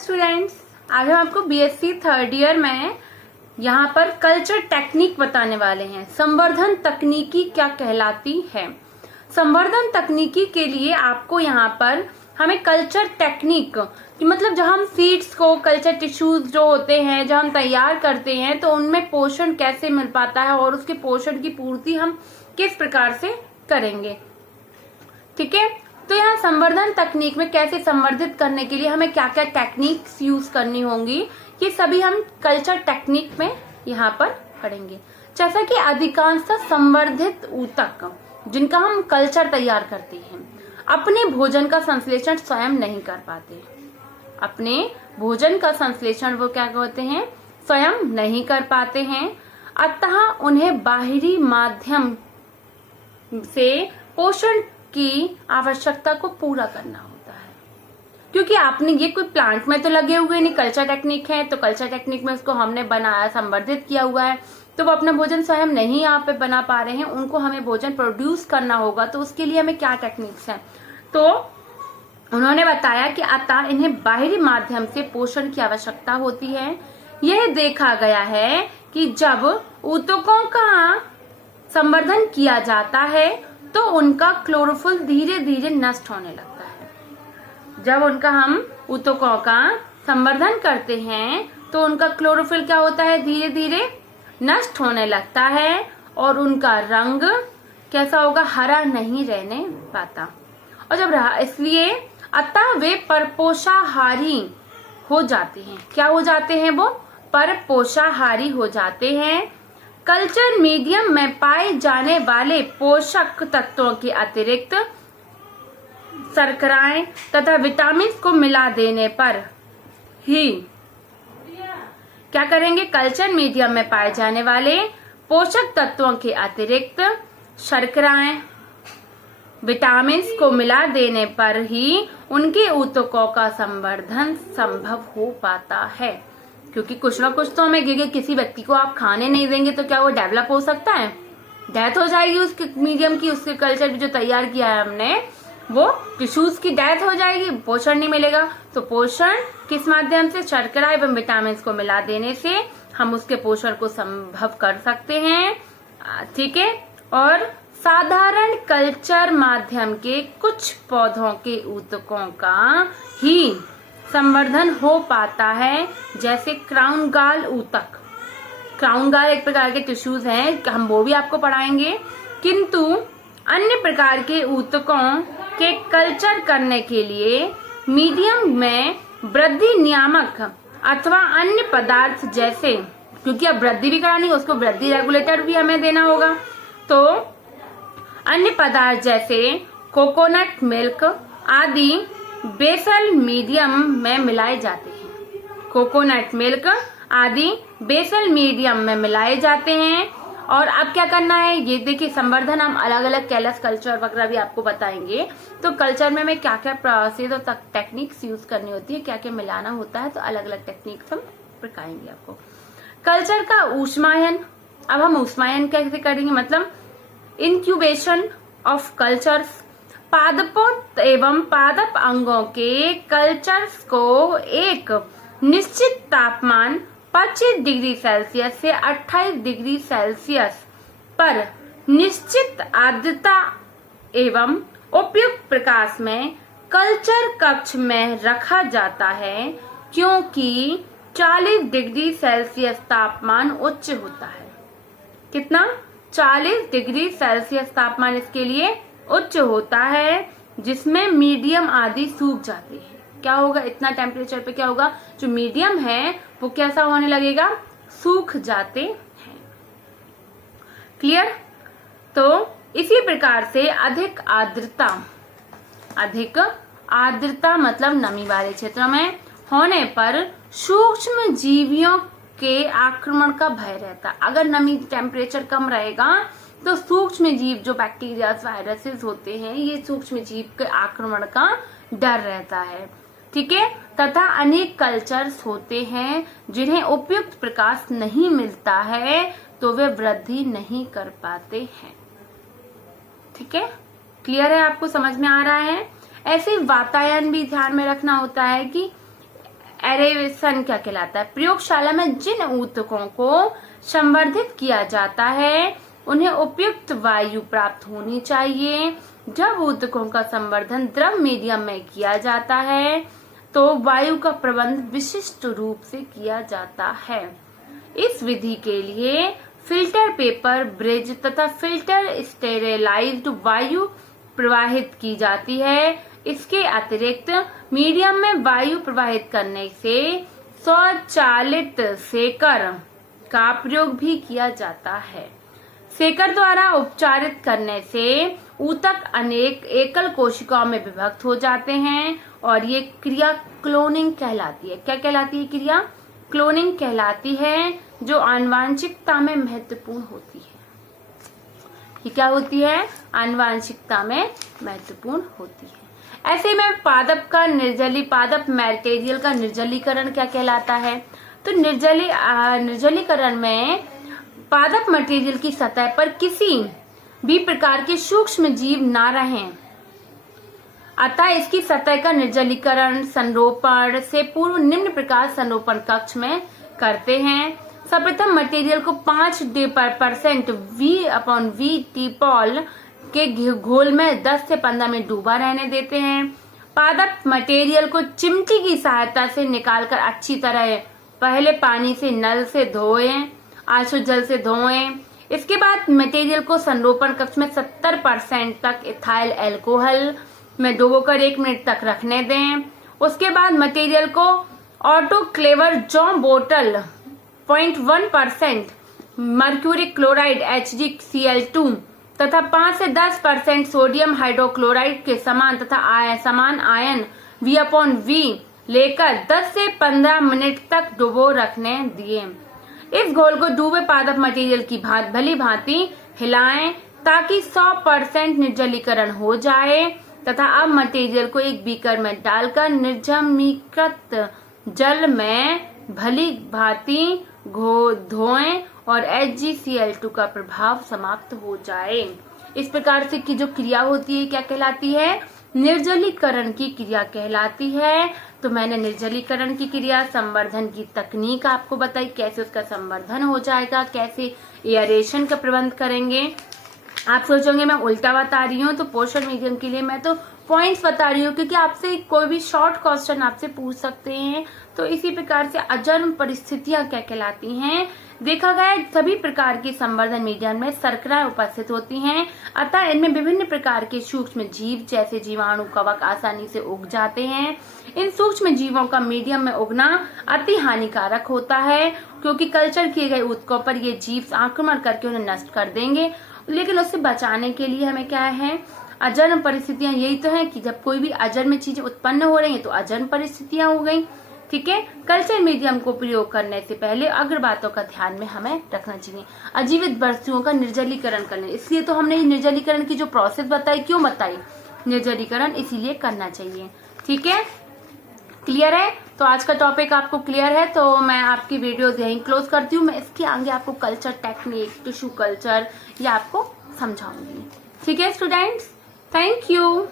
Students, आज हम आपको बीएससी थर्ड ईयर में यहाँ पर कल्चर टेक्निक बताने वाले हैं। संवर्धन तकनीकी क्या कहलाती है। संवर्धन तकनीकी के लिए आपको यहाँ पर हमें कल्चर टेक्निक कि मतलब जब हम सीड्स को कल्चर टिश्यूज जो होते हैं जब हम तैयार करते हैं तो उनमें पोषण कैसे मिल पाता है और उसके पोषण की पूर्ति हम किस प्रकार से करेंगे। ठीक है, तो यहाँ संवर्धन तकनीक में कैसे संवर्धित करने के लिए हमें क्या क्या टेक्निक्स यूज करनी होंगी ये सभी हम कल्चर टेक्निक में यहाँ पर पढ़ेंगे। जैसा कि अधिकांशतः संवर्धित ऊतक जिनका हम कल्चर तैयार करते हैं अपने भोजन का संश्लेषण स्वयं नहीं कर पाते। अपने भोजन का संश्लेषण वो क्या कहते हैं, स्वयं नहीं कर पाते हैं। अतः उन्हें बाहरी माध्यम से पोषण की आवश्यकता को पूरा करना होता है। क्योंकि आपने ये कोई प्लांट में तो लगे हुए नहीं, कल्चर टेक्निक है तो कल्चर टेक्निक में उसको हमने बनाया संवर्धित किया हुआ है तो वो अपना भोजन स्वयं नहीं यहाँ पे बना पा रहे हैं, उनको हमें भोजन प्रोड्यूस करना होगा। तो उसके लिए हमें क्या टेक्निक्स हैं, तो उन्होंने बताया कि अतः इन्हें बाहरी माध्यम से पोषण की आवश्यकता होती है। यह देखा गया है कि जब ऊतकों का संवर्धन किया जाता है तो उनका क्लोरोफिल धीरे धीरे नष्ट होने लगता है। जब उनका हम ऊतकों का संवर्धन करते हैं तो उनका क्लोरोफिल क्या होता है, धीरे धीरे नष्ट होने लगता है और उनका रंग कैसा होगा, हरा नहीं रहने पाता। और जब रहा इसलिए अतः वे परपोषाहारी हो जाते हैं। क्या हो जाते हैं, वो परपोषाहारी हो जाते हैं। कल्चर मीडियम में पाए जाने वाले पोषक तत्वों के अतिरिक्त शर्कराएं तथा विटामिन को मिला देने पर ही क्या करेंगे, कल्चर मीडियम में पाए जाने वाले पोषक तत्वों के अतिरिक्त शर्कराएं विटामिन को मिला देने पर ही उनके ऊतकों का संवर्धन संभव हो पाता है। क्योंकि कुछ ना कुछ तो हमें किसी व्यक्ति को आप खाने नहीं देंगे तो क्या वो डेवलप हो सकता है, डेथ हो जाएगी उसके मीडियम की, उसके कल्चर जो तैयार किया है हमने वो टिश्यूज की डेथ हो जाएगी, पोषण नहीं मिलेगा। तो पोषण किस माध्यम से, शर्करा एवं विटामिन को मिला देने से हम उसके पोषण को संभव कर सकते हैं। ठीक है, और साधारण कल्चर माध्यम के कुछ पौधों के ऊतकों का ही संवर्धन हो पाता है, जैसे क्राउन गाल ऊतक। क्राउन गाल एक प्रकार के टिश्यूज हैं, हम वो भी आपको पढ़ाएंगे। किंतु अन्य प्रकार के ऊतकों के कल्चर करने के लिए मीडियम में वृद्धि नियामक अथवा अन्य पदार्थ जैसे, क्योंकि अब वृद्धि भी करानी है उसको वृद्धि रेगुलेटर भी हमें देना होगा, तो अन्य पदार्थ जैसे कोकोनट मिल्क आदि बेसल मीडियम में मिलाए जाते हैं। कोकोनट मिल्क आदि बेसल मीडियम में मिलाए जाते हैं। और अब क्या करना है, ये देखिए संवर्धन हम अलग अलग कैलस कल्चर वगैरह भी आपको बताएंगे। तो कल्चर में हमें क्या क्या प्रोसेस और टेक्निक्स यूज करनी होती है, क्या क्या मिलाना होता है, तो अलग अलग टेक्निक्स हम बताएंगे आपको। कल्चर का ऊष्मायन, अब हम ऊष्मायन कैसे करेंगे, मतलब इंक्यूबेशन ऑफ कल्चर्स। पादपों एवं पादप अंगों के कल्चर्स को एक निश्चित तापमान 25 डिग्री सेल्सियस से 28 डिग्री सेल्सियस पर निश्चित आर्द्रता एवं उपयुक्त प्रकाश में कल्चर कक्ष में रखा जाता है, क्योंकि 40 डिग्री सेल्सियस तापमान उच्च होता है। कितना, 40 डिग्री सेल्सियस तापमान इसके लिए उच्च होता है, जिसमें मीडियम आदि सूख जाते हैं। क्या होगा, इतना टेम्परेचर पे क्या होगा, जो मीडियम है वो कैसा होने लगेगा, सूख जाते हैं। क्लियर। तो इसी प्रकार से अधिक आर्द्रता मतलब नमी वाले क्षेत्रों में होने पर सूक्ष्म जीवियों के आक्रमण का भय रहता। अगर नमी टेम्परेचर कम रहेगा तो सूक्ष्म जीव जो बैक्टीरिया वायरसेस होते हैं ये सूक्ष्म जीव के आक्रमण का डर रहता है। ठीक है, तथा अनेक कल्चर्स होते हैं जिन्हें उपयुक्त प्रकाश नहीं मिलता है तो वे वृद्धि नहीं कर पाते हैं। ठीक है, क्लियर है, आपको समझ में आ रहा है। ऐसे वातायन भी ध्यान में रखना होता है कि एरेशन क्या कहलाता है? प्रयोगशाला में जिन ऊतकों को संवर्धित किया जाता है उन्हें उपयुक्त वायु प्राप्त होनी चाहिए। जब ऊतकों का संवर्धन द्रव मीडियम में किया जाता है तो वायु का प्रबंध विशिष्ट रूप से किया जाता है। इस विधि के लिए फिल्टर पेपर ब्रिज तथा फिल्टर स्टेरिलाइज्ड वायु प्रवाहित की जाती है। इसके अतिरिक्त मीडियम में वायु प्रवाहित करने से स्वचालित सेकर का प्रयोग भी किया जाता है। सेकर द्वारा उपचारित करने से ऊतक अनेक एकल कोशिकाओं में विभक्त हो जाते हैं और ये क्रिया क्लोनिंग कहलाती है। क्या कहलाती है? क्रिया क्लोनिंग कहलाती है, जो आनुवांशिकता में महत्वपूर्ण होती है। ये क्या होती है? आनुवांशिकता में महत्वपूर्ण होती है। ऐसे में पादप का पादप मटेरियल का निर्जलीकरण क्या कहलाता है? तो निर्जलीकरण में पादप मटेरियल की सतह पर किसी भी प्रकार के सूक्ष्म जीव ना रहें, अतः इसकी सतह का निर्जलीकरण संरोपण से पूर्व निम्न प्रकार संरोपण कक्ष में करते हैं। सर्वप्रथम मटेरियल को 5% V/V टीपॉल के घोल में 10 से 15 मिनट डूबा रहने देते हैं। पादप मटेरियल को चिमटी की सहायता से निकालकर अच्छी तरह पहले पानी से नल से धोएं, आशु जल से धोएं। इसके बाद मटेरियल को संरोपण कक्ष में 70% तक इथाइल अल्कोहल में डुबोकर 1 मिनट तक रखने दें। उसके बाद मटेरियल को ऑटोक्लेवर जॉम बोतल 0.1% मर्क्यूरी क्लोराइड HgCl2 तथा 5 से 10% सोडियम हाइड्रोक्लोराइड के समान तथा समान आयन V/V लेकर 10 से 15 मिनट तक डुबो रखने दिए। इस घोल को डूबे पादप मटेरियल की भली भांति हिलाएं ताकि 100% निर्जलीकरण हो जाए तथा अब मटेरियल को एक बीकर में डालकर निर्जमीकृत जल में भली भांति धोएं और HgCl2 का प्रभाव समाप्त हो जाए। इस प्रकार से की जो क्रिया होती है क्या कहलाती है? निर्जलीकरण की क्रिया कहलाती है। तो मैंने निर्जलीकरण की क्रिया, संवर्धन की तकनीक आपको बताई, कैसे उसका संवर्धन हो जाएगा, कैसे एयरेशन का प्रबंध करेंगे। आप सोचोगे मैं उल्टा बता रही हूँ, तो पोषण मीडियम के लिए मैं तो पॉइंट्स बता रही हूँ, क्योंकि आपसे कोई भी शॉर्ट क्वेश्चन आपसे पूछ सकते हैं। तो इसी प्रकार से अजन्म परिस्थितियां क्या कहलाती हैं? देखा गया सभी प्रकार के संवर्धन मीडियम में शर्कराएं उपस्थित होती हैं, अतः इनमें विभिन्न प्रकार के सूक्ष्म जीव जैसे जीवाणु, कवक आसानी से उग जाते हैं। इन सूक्ष्म जीवों का मीडियम में उगना अति हानिकारक होता है, क्योंकि कल्चर किए गए ऊतकों पर ये जीव आक्रमण करके उन्हें नष्ट कर देंगे। लेकिन उससे बचाने के लिए हमें क्या है? अजन्म परिस्थितियां। यही तो है कि जब कोई भी अजन्म चीजें उत्पन्न हो रही है तो अजन्म परिस्थितियां हो गई। ठीक है, कल्चर मीडियम को प्रयोग करने से पहले अग्र बातों का ध्यान में हमें रखना चाहिए। अजीवित वस्तुओं का निर्जलीकरण करना, इसलिए तो हमने निर्जलीकरण की जो प्रोसेस बताई, क्यों बताई? निर्जलीकरण इसीलिए करना चाहिए। ठीक है, क्लियर है? तो आज का टॉपिक आपको क्लियर है, तो मैं आपकी वीडियोस यहीं क्लोज करती हूँ। मैं इसके आगे आपको कल्चर टेक्निक, टिश्यू कल्चर ये आपको समझाऊंगी। ठीक है स्टूडेंट्स, थैंक यू।